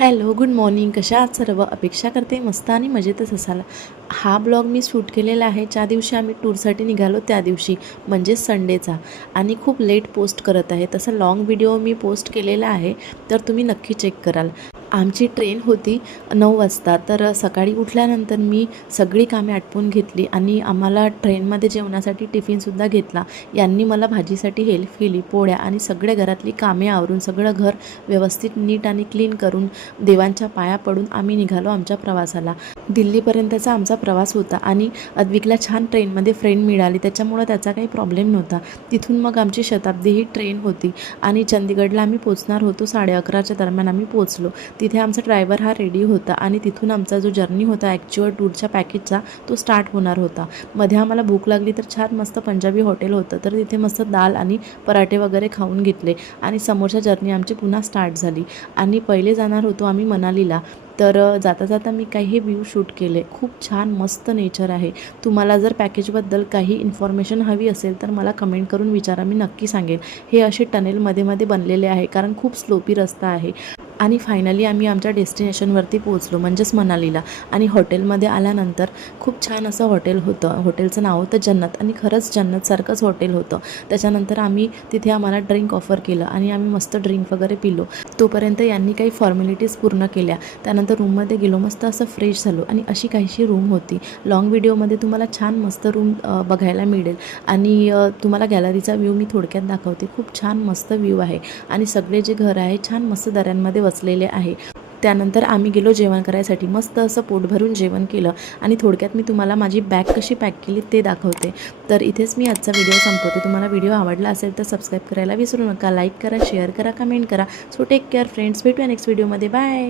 Hello, good morning. कशा आहात सर्व? अपेक्षा करते मस्त आणि मजेतच असाल. हा ब्लॉग मी शूट केलेला आहे ज्या दिवशी आम्ही टूरसाठी निघालो त्या दिवशी, म्हणजेच संडेचा. आणि खूप लेट पोस्ट करत आहे. तसा लाँग व्हिडिओ मी पोस्ट केलेला आहे, तर तुम्ही नक्की चेक कराल. आमची ट्रेन होती 9 वाजता, तर सकाळी उठल्यानंतर मी सगळी कामे आटपून घेतली आणि आम्हाला ट्रेनमध्ये जेवणासाठी टिफिनसुद्धा घेतला. यांनी मला भाजीसाठी हेल्प केली. पोळ्या आणि सगळे घरातली कामे आवरून सगळं घर व्यवस्थित नीट आणि क्लीन करून देवांच्या पाया पडून आम्ही निघालो आमच्या प्रवासाला. दिल्लीपर्यंतचा आमचा प्रवास होता आणि अद्विकला छान ट्रेनमध्ये फ्रेंड मिळाली, त्याच्यामुळं त्याचा काही प्रॉब्लेम नव्हता. तिथून मग आमची शताब्दी ही ट्रेन होती आणि चंदीगडला आम्ही पोचणार होतो. 11:30च्या दरम्यान आम्ही पोचलो. तिथे आमचा ड्रायव्हर हा रेडी होता आणि तिथून आमचा जो जर्नी होता ॲक्च्युअल टूरच्या पॅकेजचा तो स्टार्ट होणार होता. मध्ये आम्हाला भूक लागली तर छान मस्त पंजाबी हॉटेल होतं, तर तिथे मस्त दाल आणि पराठे वगैरे खाऊन घेतले आणि समोरच्या जर्नी आमची पुन्हा स्टार्ट झाली. आणि पहिले जाणार होतो आम्ही मनालीला. तर जाता जाता मी काही व्ह्यू शूट केले. खूप छान मस्त नेचर आहे. तुम्हाला जर पॅकेजबद्दल काही इन्फॉर्मेशन हवी असेल तर मला कमेंट करून विचारा, मी नक्की सांगेन. हे असे टनेलमध्ये मध्ये बनलेले आहे कारण खूप स्लोपी रस्ता आहे. आणि फायनली आम्ही आमच्या डेस्टिनेशनवरती पोहोचलो, म्हणजेच मनालीला. आणि हॉटेलमध्ये आल्यानंतर खूप छान असं हॉटेल होतं. हॉटेलचं नाव होतं जन्नत आणि खरंच जन्नतसारखंच हॉटेल होतं. त्याच्यानंतर आम्ही तिथे आम्हाला ड्रिंक ऑफर केलं आणि आम्ही मस्त ड्रिंक वगैरे पिलो. तोपर्यंत यांनी काही फॉर्मॅलिटीज पूर्ण केल्या. त्यानंतर रूममध्ये गेलो, मस्त असं फ्रेश झालो आणि अशी काहीशी रूम होती. लाँग व्हिडिओमध्ये तुम्हाला छान मस्त रूम बघायला मिळेल. आणि तुम्हाला गॅलरीचा व्ह्यू मी थोडक्यात दाखवते. खूप छान मस्त व्ह्यू आहे आणि सगळे जे घर आहे छान मस्त दऱ्यांमध्ये वसलेले आहे. त्यानंतर आम्ही गेलो जेवण करायसाठी. मस्त असं पोट भरून जेवण केलं आणि थोडक्यात मी तुम्हाला माझी बॅग कशी पॅक केली ते दाखवते. तर इथेच मी आजचा व्हिडिओ संपवते. तुम्हाला व्हिडिओ आवडला असेल तर सबस्क्राईब करायला विसरू नका. लाईक करा, शेअर करा, कमेंट करा. So take care friends. भेटूया नेक्स्ट व्हिडिओमध्ये. बाय.